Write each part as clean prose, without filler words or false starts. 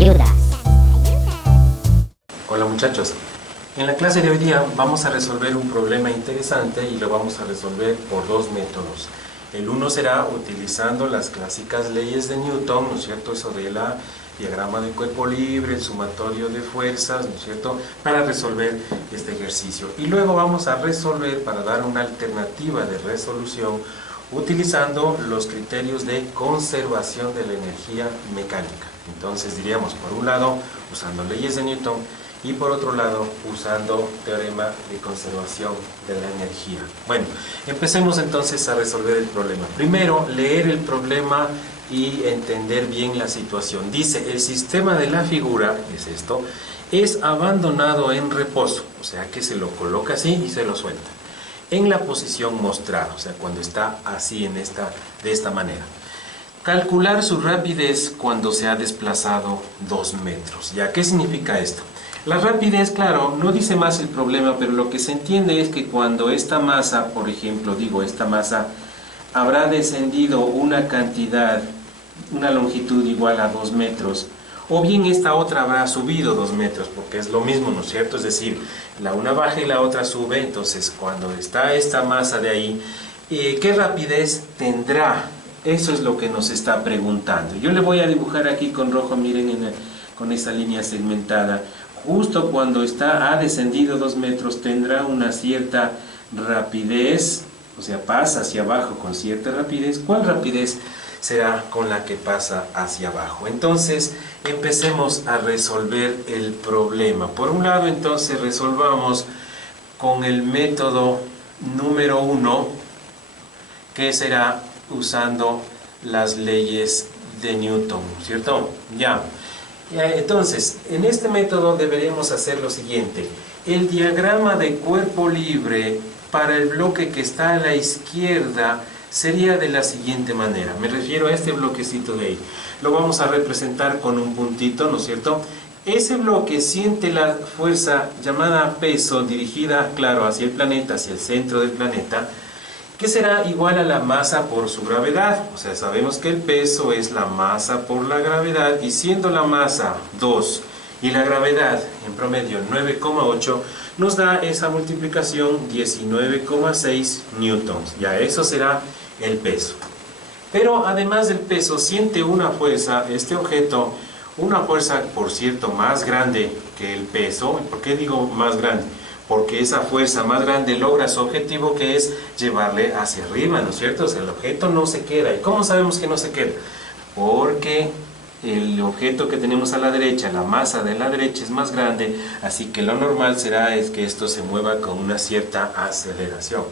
ayudas. Hola muchachos, en la clase de hoy día vamos a resolver un problema interesante y lo vamos a resolver por dos métodos. El uno será utilizando las clásicas leyes de Newton, ¿no es cierto? Eso de la diagrama de cuerpo libre, el sumatorio de fuerzas, ¿no es cierto?, para resolver este ejercicio. Y luego vamos a resolver, para dar una alternativa de resolución, utilizando los criterios de conservación de la energía mecánica. Entonces diríamos, por un lado, usando leyes de Newton, y por otro lado, usando teorema de conservación de la energía. Bueno, empecemos entonces a resolver el problema. Primero, leer el problema y entender bien la situación. Dice, el sistema de la figura, es esto, es abandonado en reposo, o sea que se lo coloca así y se lo suelta, en la posición mostrada, o sea cuando está así de esta manera. Calcular su rapidez cuando se ha desplazado 2 metros. ¿Ya qué significa esto? La rapidez, claro, no dice más el problema, pero lo que se entiende es que cuando esta masa, por ejemplo, esta masa habrá descendido una cantidad, una longitud igual a 2 metros, o bien esta otra habrá subido 2 metros, porque es lo mismo, ¿no es cierto? Es decir, la una baja y la otra sube, entonces cuando está esta masa de ahí, ¿qué rapidez tendrá? Eso es lo que nos está preguntando. Yo le voy a dibujar aquí con rojo, miren, con esa línea segmentada. Justo cuando ha descendido 2 metros tendrá una cierta rapidez, o sea, pasa hacia abajo con cierta rapidez. ¿Cuál rapidez será con la que pasa hacia abajo? Entonces, empecemos a resolver el problema. Por un lado, entonces, resolvamos con el método número 1, que será usando las leyes de Newton, ¿cierto? Ya. Entonces, en este método deberíamos hacer lo siguiente. El diagrama de cuerpo libre para el bloque que está a la izquierda sería de la siguiente manera. Me refiero a este bloquecito de ahí. Lo vamos a representar con un puntito, ¿no es cierto? Ese bloque siente la fuerza llamada peso dirigida, claro, hacia el planeta, hacia el centro del planeta, que será igual a la masa por su gravedad. O sea, sabemos que el peso es la masa por la gravedad, y siendo la masa 2 y la gravedad en promedio 9,8, nos da esa multiplicación 19,6 newtons. Ya eso será el peso. Pero además del peso, siente una fuerza, este objeto, una fuerza, por cierto, más grande que el peso. ¿Por qué digo más grande? Porque esa fuerza más grande logra su objetivo, que es llevarle hacia arriba, ¿no es cierto? O sea, el objeto no se queda. ¿Y cómo sabemos que no se queda? Porque el objeto que tenemos a la derecha, la masa de la derecha es más grande, así que lo normal será que esto se mueva con una cierta aceleración.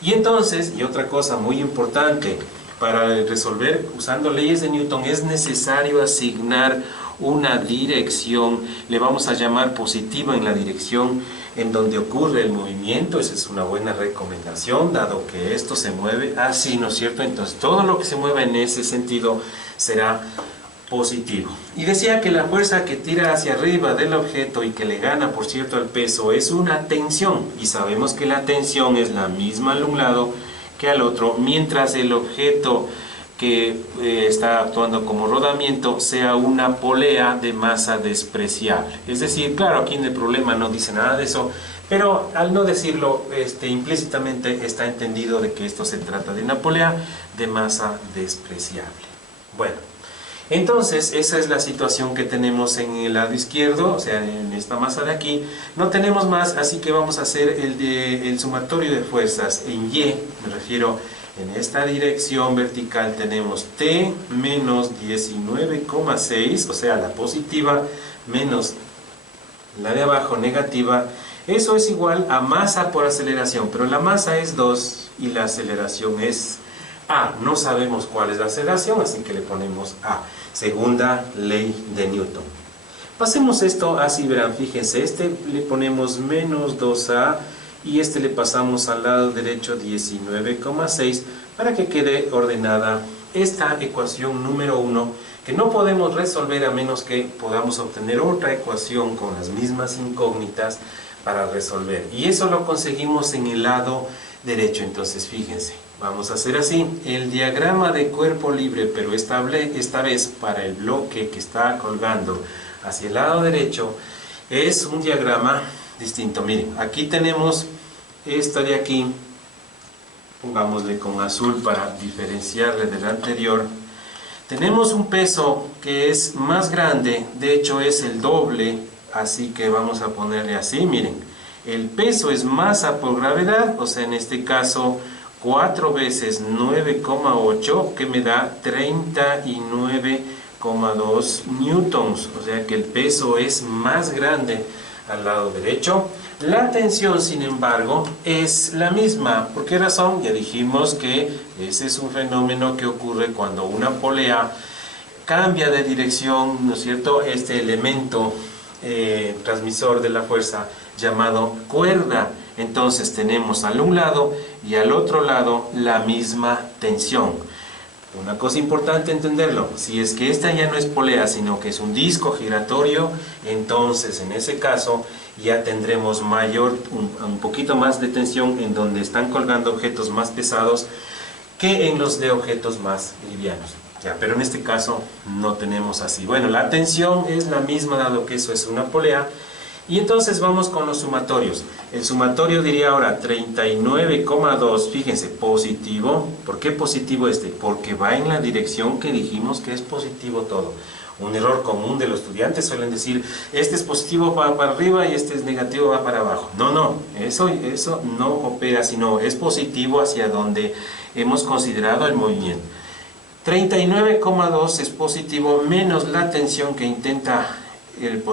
Y entonces, y otra cosa muy importante, para resolver usando leyes de Newton es necesario asignar una dirección. Le vamos a llamar positiva en la dirección en donde ocurre el movimiento. Esa es una buena recomendación, dado que esto se mueve así, ¿no es cierto? Entonces todo lo que se mueva en ese sentido será positivo. Y decía que la fuerza que tira hacia arriba del objeto y que le gana, por cierto, al peso es una tensión, y sabemos que la tensión es la misma al un lado que al otro, mientras el objeto que está actuando como rodamiento sea una polea de masa despreciable. Es decir, claro, aquí en el problema no dice nada de eso, pero al no decirlo, implícitamente está entendido de que esto se trata de una polea de masa despreciable. Bueno, entonces esa es la situación que tenemos en el lado izquierdo, o sea, en esta masa de aquí. No tenemos más, así que vamos a hacer el sumatorio de fuerzas en Y, me refiero. En esta dirección vertical tenemos T menos 19,6, o sea, la positiva menos la de abajo negativa. Eso es igual a masa por aceleración, pero la masa es 2 y la aceleración es A. No sabemos cuál es la aceleración, así que le ponemos A. Segunda ley de Newton. Pasemos esto así, verán, fíjense, le ponemos menos 2A, y le pasamos al lado derecho 19,6 para que quede ordenada esta ecuación número 1, que no podemos resolver a menos que podamos obtener otra ecuación con las mismas incógnitas para resolver. Y eso lo conseguimos en el lado derecho. Entonces fíjense, Vamos a hacer así, el diagrama de cuerpo libre, pero esta vez para el bloque que está colgando hacia el lado derecho, es un diagrama distinto. Miren, aquí tenemos esta de aquí, pongámosle con azul para diferenciarle del anterior. Tenemos un peso que es más grande, de hecho es el doble, así que vamos a ponerle así, miren. El peso es masa por gravedad, o sea, en este caso 4 veces 9,8, que me da 39,2 newtons, o sea que el peso es más grande al lado derecho. La tensión, sin embargo, es la misma. ¿Por qué razón? Ya dijimos que ese es un fenómeno que ocurre cuando una polea cambia de dirección, ¿no es cierto? Este elemento transmisor de la fuerza llamado cuerda. Entonces tenemos al un lado y al otro lado la misma tensión. Una cosa importante entenderlo, si es que esta ya no es polea, sino que es un disco giratorio, entonces en ese caso ya tendremos un poquito más de tensión en donde están colgando objetos más pesados que en los de objetos más livianos. Ya, pero en este caso no tenemos así. Bueno, la tensión es la misma dado que eso es una polea. Y entonces vamos con los sumatorios. El sumatorio diría ahora 39,2, fíjense, positivo. ¿Por qué positivo este? Porque va en la dirección que dijimos que es positivo todo. Un error común de los estudiantes suelen decir, este es positivo, va para arriba y este es negativo, va para abajo. No, eso no opera, sino es positivo hacia donde hemos considerado el movimiento. 39,2 es positivo menos la tensión que intenta el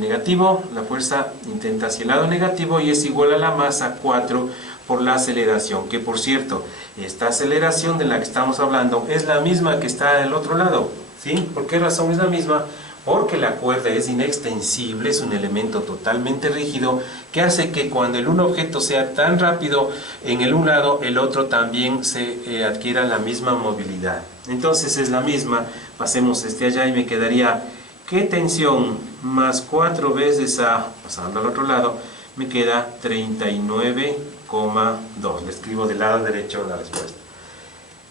negativo, la fuerza intenta hacia el lado negativo y es igual a la masa 4 por la aceleración, que por cierto, esta aceleración de la que estamos hablando es la misma que está del otro lado, ¿sí? ¿Por qué razón es la misma? Porque la cuerda es inextensible, es un elemento totalmente rígido que hace que cuando un objeto sea tan rápido en el un lado, el otro también se adquiera la misma movilidad. Entonces es la misma, pasemos este allá y me quedaría ¿qué tensión más 4 veces A, pasando al otro lado, me queda 39,2? Le escribo del lado derecho la respuesta.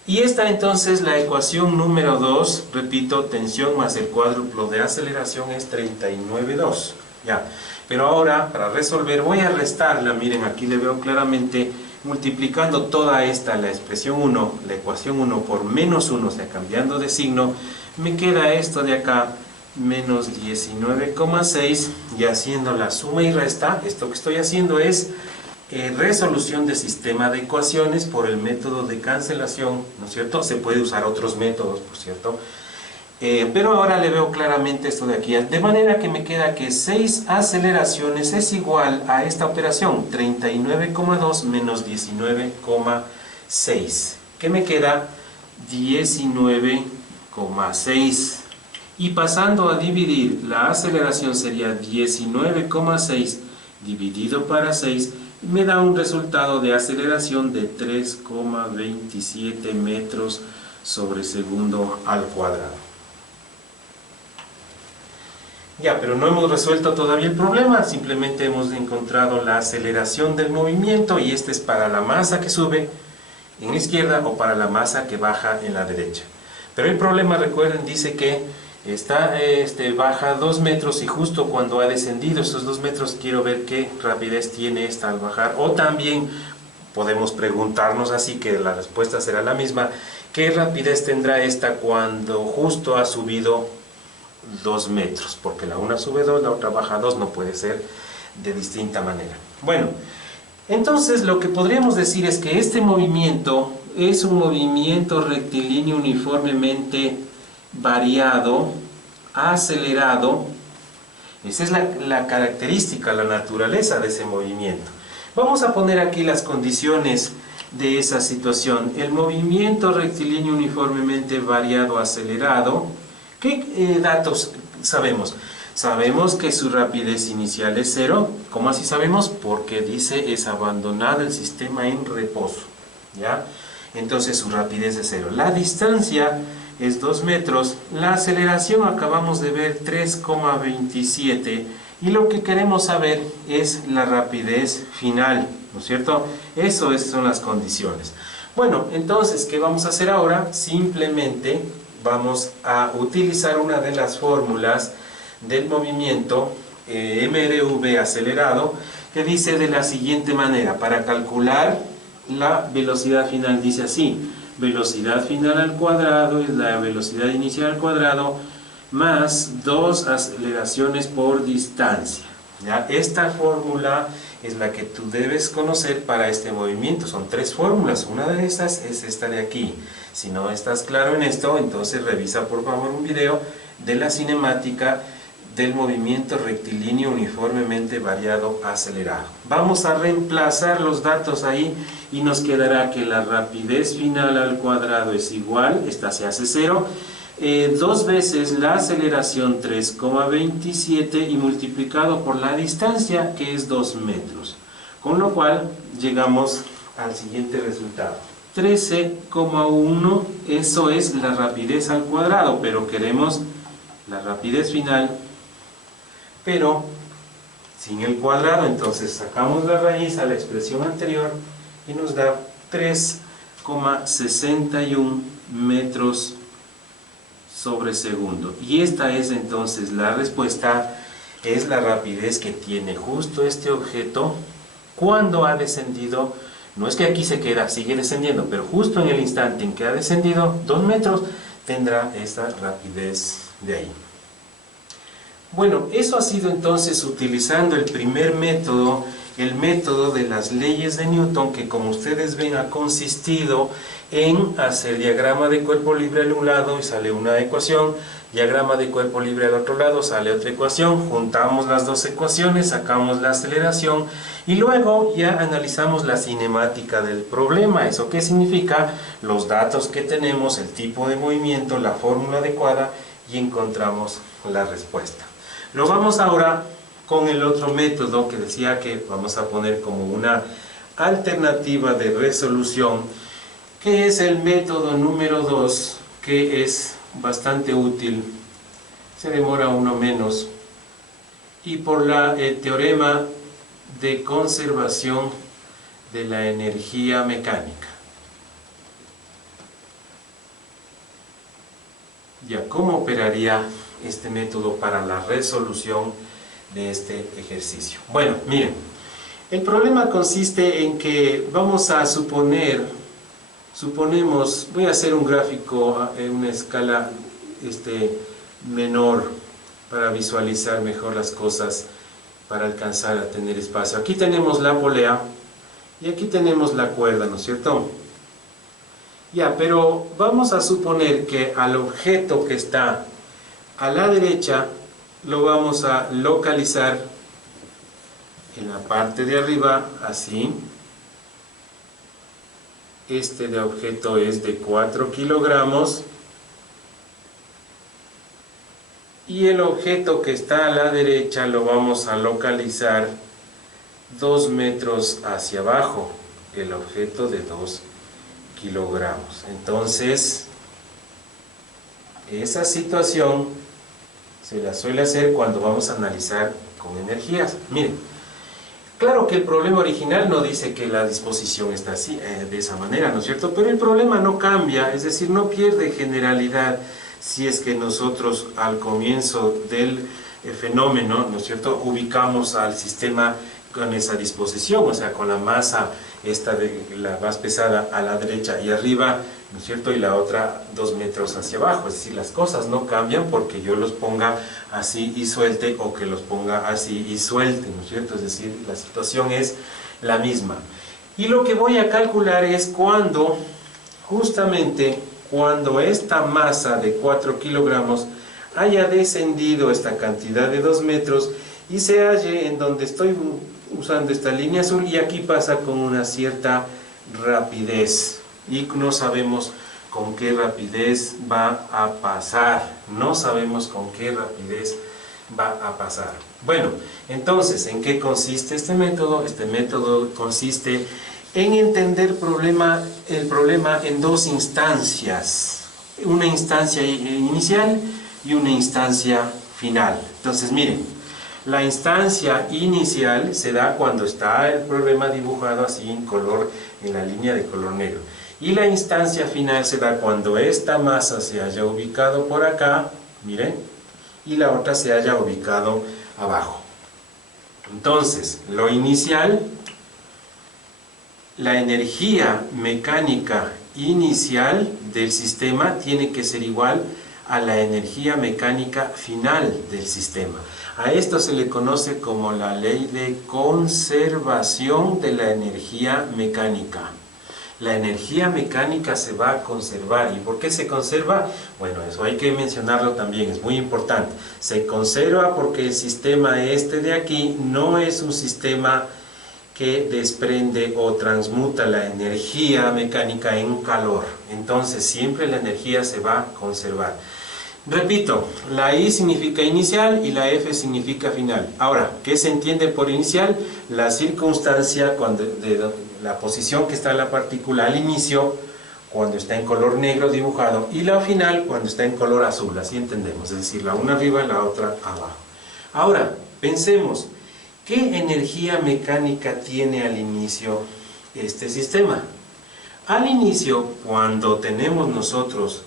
Y esta entonces la ecuación número 2, repito, tensión más el cuádruplo de aceleración es 39,2. Ya, pero ahora para resolver voy a restarla, miren aquí le veo claramente, multiplicando toda esta, la expresión 1, la ecuación 1 por menos 1, o sea, cambiando de signo, me queda esto de acá, menos 19,6, y haciendo la suma y resta, esto que estoy haciendo es resolución de sistema de ecuaciones por el método de cancelación, ¿no es cierto? Se puede usar otros métodos, por cierto, pero ahora le veo claramente esto de aquí, de manera que me queda que 6 aceleraciones es igual a esta operación, 39,2 menos 19,6, que me queda 19,6. Y pasando a dividir, la aceleración sería 19,6 dividido para 6, me da un resultado de aceleración de 3,27 metros sobre segundo al cuadrado. Ya, pero no hemos resuelto todavía el problema, simplemente hemos encontrado la aceleración del movimiento y este es para la masa que sube en la izquierda o para la masa que baja en la derecha. Pero el problema, recuerden, dice que baja 2 metros y justo cuando ha descendido esos 2 metros quiero ver qué rapidez tiene esta al bajar, o también podemos preguntarnos así, que la respuesta será la misma, qué rapidez tendrá esta cuando justo ha subido 2 metros, porque la una sube 2, la otra baja 2, no puede ser de distinta manera. Bueno, entonces lo que podríamos decir es que este movimiento es un movimiento rectilíneo uniformemente variado, acelerado. Esa es la característica, la naturaleza de ese movimiento. Vamos a poner aquí las condiciones de esa situación. El movimiento rectilíneo uniformemente variado, acelerado. ¿Qué datos sabemos? Sabemos que su rapidez inicial es 0. ¿Cómo así sabemos? Porque dice es abandonado el sistema en reposo, ¿ya? Entonces su rapidez es 0. La distancia es 2 metros, la aceleración acabamos de ver 3,27 y lo que queremos saber es la rapidez final, ¿no es cierto? Eso son las condiciones. Bueno, entonces, ¿qué vamos a hacer ahora? Simplemente vamos a utilizar una de las fórmulas del movimiento mRV acelerado, que dice de la siguiente manera: para calcular la velocidad final, dice así: velocidad final al cuadrado es la velocidad inicial al cuadrado más 2 aceleraciones por distancia. ¿Ya? Esta fórmula es la que tú debes conocer para este movimiento. Son 3 fórmulas, una de esas es esta de aquí. Si no estás claro en esto, entonces revisa por favor un video de la cinemática del movimiento rectilíneo uniformemente variado acelerado. Vamos a reemplazar los datos ahí y nos quedará que la rapidez final al cuadrado es igual, esta se hace 0, 2 veces la aceleración 3,27 y multiplicado por la distancia, que es 2 metros. Con lo cual llegamos al siguiente resultado: 13,1, eso es la rapidez al cuadrado, pero queremos la rapidez final, pero sin el cuadrado. Entonces sacamos la raíz a la expresión anterior y nos da 3,61 metros sobre segundo. Y esta es entonces la respuesta, es la rapidez que tiene justo este objeto cuando ha descendido. No es que aquí se queda, sigue descendiendo, pero justo en el instante en que ha descendido 2 metros, tendrá esta rapidez de ahí. Bueno, eso ha sido entonces utilizando el primer método, el método de las leyes de Newton, que como ustedes ven ha consistido en hacer diagrama de cuerpo libre al un lado y sale una ecuación, diagrama de cuerpo libre al otro lado, sale otra ecuación, juntamos las dos ecuaciones, sacamos la aceleración y luego ya analizamos la cinemática del problema. ¿Eso qué significa? Los datos que tenemos, el tipo de movimiento, la fórmula adecuada, y encontramos la respuesta. Lo vamos ahora con el otro método que decía que vamos a poner como una alternativa de resolución, que es el método número 2, que es bastante útil, se demora uno menos, y por la teorema de conservación de la energía mecánica. Ya, ¿cómo operaría este método para la resolución de este ejercicio? Bueno, miren, el problema consiste en que vamos a suponemos, voy a hacer un gráfico en una escala menor para visualizar mejor las cosas, para alcanzar a tener espacio. Aquí tenemos la polea y aquí tenemos la cuerda, ¿no es cierto? Ya, pero vamos a suponer que al objeto que está a la derecha lo vamos a localizar en la parte de arriba, así. Este de objeto es de 4 kilogramos y el objeto que está a la derecha lo vamos a localizar 2 metros hacia abajo, el objeto de 2 kilogramos. Entonces, esa situación se la suele hacer cuando vamos a analizar con energías. Miren, claro que el problema original no dice que la disposición está así, de esa manera, ¿no es cierto? Pero el problema no cambia, es decir, no pierde generalidad si es que nosotros al comienzo del fenómeno, ¿no es cierto?, ubicamos al sistema con esa disposición, o sea, con la masa esta de la más pesada a la derecha y arriba, ¿no es cierto?, y la otra 2 metros hacia abajo. Es decir, las cosas no cambian porque yo los ponga así y suelte, o que los ponga así y suelte, ¿no es cierto? Es decir, la situación es la misma. Y lo que voy a calcular es cuando, justamente, cuando esta masa de 4 kilogramos haya descendido esta cantidad de 2 metros y se halle en donde estoy usando esta línea azul, y aquí pasa con una cierta rapidez y no sabemos con qué rapidez va a pasar, no sabemos con qué rapidez va a pasar. Bueno, entonces, ¿en qué consiste este método? Este método consiste en entender el problema en 2 instancias, una instancia inicial y una instancia final. Entonces, miren, la instancia inicial se da cuando está el problema dibujado así en color, en la línea de color negro. Y la instancia final se da cuando esta masa se haya ubicado por acá, miren, y la otra se haya ubicado abajo. Entonces, lo inicial, la energía mecánica inicial del sistema tiene que ser igual a la energía mecánica final del sistema. A esto se le conoce como la ley de conservación de la energía mecánica. La energía mecánica se va a conservar. ¿Y por qué se conserva? Bueno, eso hay que mencionarlo también, es muy importante. Se conserva porque el sistema este de aquí no es un sistema que desprende o transmuta la energía mecánica en calor. Entonces siempre la energía se va a conservar. Repito, la I significa inicial y la F significa final. Ahora, ¿qué se entiende por inicial? La circunstancia, la posición que está la partícula al inicio, cuando está en color negro dibujado, y la final cuando está en color azul, así entendemos, es decir, la una arriba y la otra abajo. Ahora, pensemos, ¿qué energía mecánica tiene al inicio este sistema? Al inicio, cuando tenemos nosotros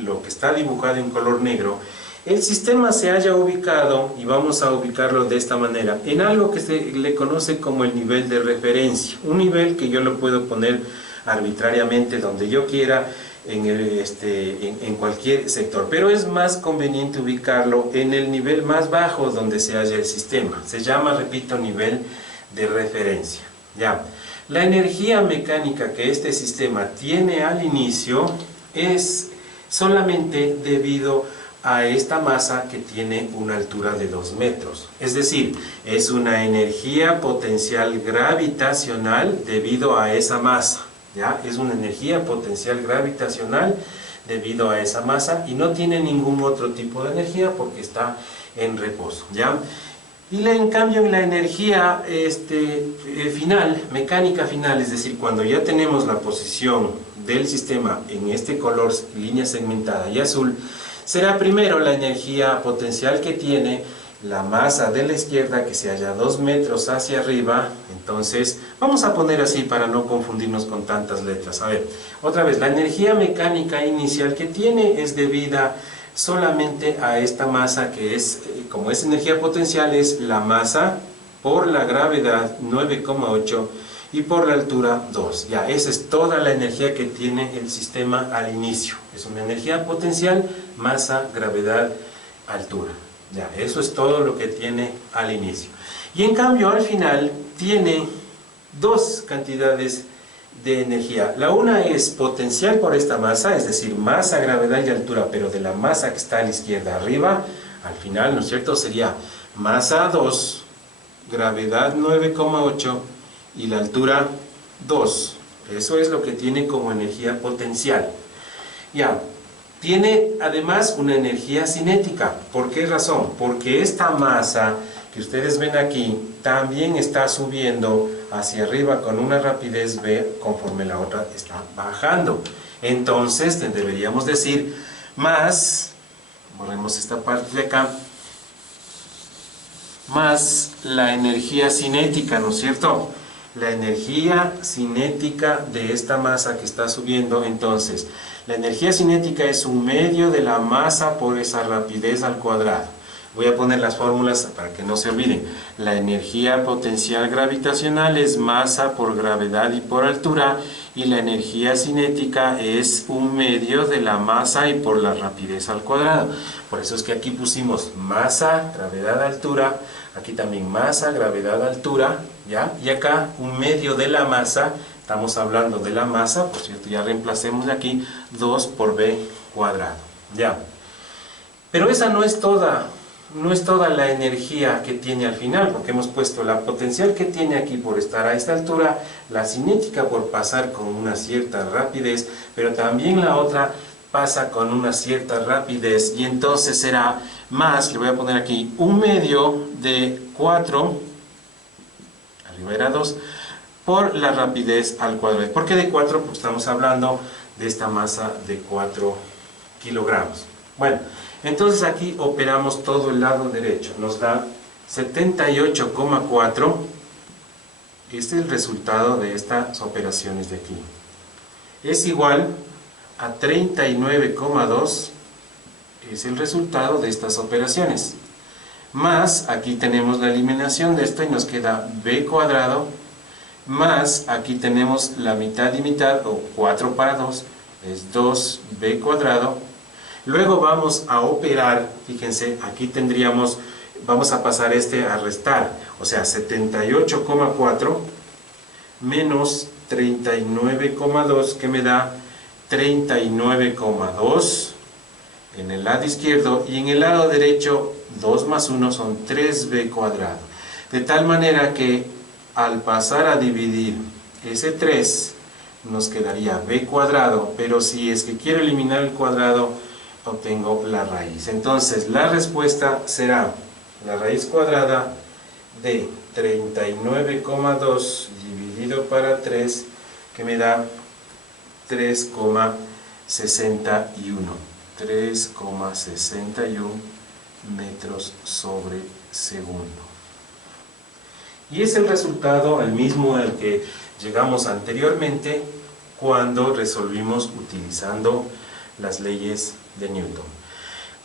lo que está dibujado en color negro, el sistema se haya ubicado, y vamos a ubicarlo de esta manera, en algo que se le conoce como el nivel de referencia, un nivel que yo lo puedo poner arbitrariamente donde yo quiera, en cualquier sector, pero es más conveniente ubicarlo en el nivel más bajo donde se halla el sistema. Se llama, repito, nivel de referencia. Ya. La energía mecánica que este sistema tiene al inicio es solamente debido a esta masa que tiene una altura de 2 metros. Es decir, es una energía potencial gravitacional debido a esa masa. ¿Ya? Es una energía potencial gravitacional debido a esa masa y no tiene ningún otro tipo de energía porque está en reposo. ¿Ya? Y en cambio la energía final, mecánica final, es decir, cuando ya tenemos la posición del sistema en este color, línea segmentada y azul, será primero la energía potencial que tiene la masa de la izquierda que se halla 2 metros hacia arriba. Entonces vamos a poner así para no confundirnos con tantas letras. A ver, otra vez, la energía mecánica inicial que tiene es debida solamente a esta masa que es, como es energía potencial, es la masa por la gravedad 9,8 y por la altura 2. Ya, esa es toda la energía que tiene el sistema al inicio. Es una energía potencial, masa, gravedad, altura. Ya, eso es todo lo que tiene al inicio. Y en cambio al final tiene dos cantidades de energía. La una es potencial por esta masa, es decir, masa, gravedad y altura, pero de la masa que está a la izquierda arriba, al final, ¿no es cierto? Sería masa 2, gravedad 9,8 y la altura 2. Eso es lo que tiene como energía potencial. Ya. Tiene además una energía cinética. ¿Por qué razón? Porque esta masa que ustedes ven aquí también está subiendo hacia arriba con una rapidez v conforme la otra está bajando. Entonces deberíamos decir más, borremos esta parte de acá, más la energía cinética, ¿no es cierto? La energía cinética de esta masa que está subiendo. Entonces, la energía cinética es un medio de la masa por esa rapidez al cuadrado. Voy a poner las fórmulas para que no se olviden. La energía potencial gravitacional es masa por gravedad y por altura, y la energía cinética es un medio de la masa y por la rapidez al cuadrado. Por eso es que aquí pusimos masa, gravedad, altura. Aquí también masa, gravedad, altura, ¿ya? Y acá un medio de la masa, estamos hablando de la masa, por cierto, ya reemplacemos de aquí 2 por b cuadrado, ¿ya? Pero esa no es toda la energía que tiene al final, porque hemos puesto la potencial que tiene aquí por estar a esta altura, la cinética por pasar con una cierta rapidez, pero también la otra pasa con una cierta rapidez, y entonces será más, le voy a poner aquí, un medio de 4, arriba era 2, por la rapidez al cuadrado. ¿Por qué de 4? Porque estamos hablando de esta masa de 4 kilogramos. Bueno, entonces aquí operamos todo el lado derecho, nos da 78,4, este es el resultado de estas operaciones de aquí. es igual a 39,2, es el resultado de estas operaciones. Más, aquí tenemos la eliminación de esto y nos queda b cuadrado, más, aquí tenemos la mitad y mitad, o 4 para 2, es 2b cuadrado. Luego vamos a operar, fíjense, aquí tendríamos, vamos a pasar a restar, o sea, 78,4 menos 39,2, que me da 39,2 en el lado izquierdo, y en el lado derecho 2 más 1 son 3b cuadrado. De tal manera que al pasar a dividir ese 3, nos quedaría b cuadrado, pero si es que quiero eliminar el cuadrado, obtengo la raíz. Entonces la respuesta será la raíz cuadrada de 39,2 dividido para 3, que me da 3,61 metros sobre segundo. Y es el resultado al mismo al que llegamos anteriormente cuando resolvimos utilizando las leyes de Newton.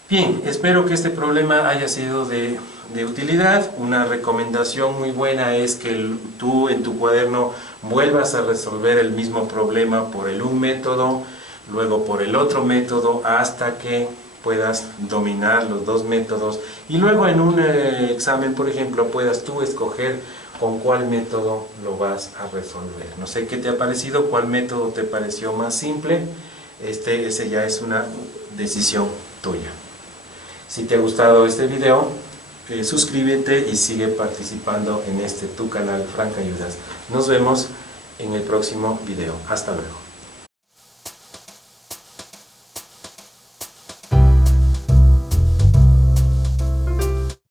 Bien, espero que este problema haya sido de utilidad. Una recomendación muy buena es que tú en tu cuaderno vuelvas a resolver el mismo problema por un método, luego por el otro método, hasta que puedas dominar los dos métodos, y luego en un examen, por ejemplo, puedas tú escoger con cuál método lo vas a resolver. No sé qué te ha parecido, cuál método te pareció más simple. Ese ya es una decisión tuya. Si te ha gustado este video, suscríbete y sigue participando en tu canal Frank Ayudas. Nos vemos en el próximo video. Hasta luego.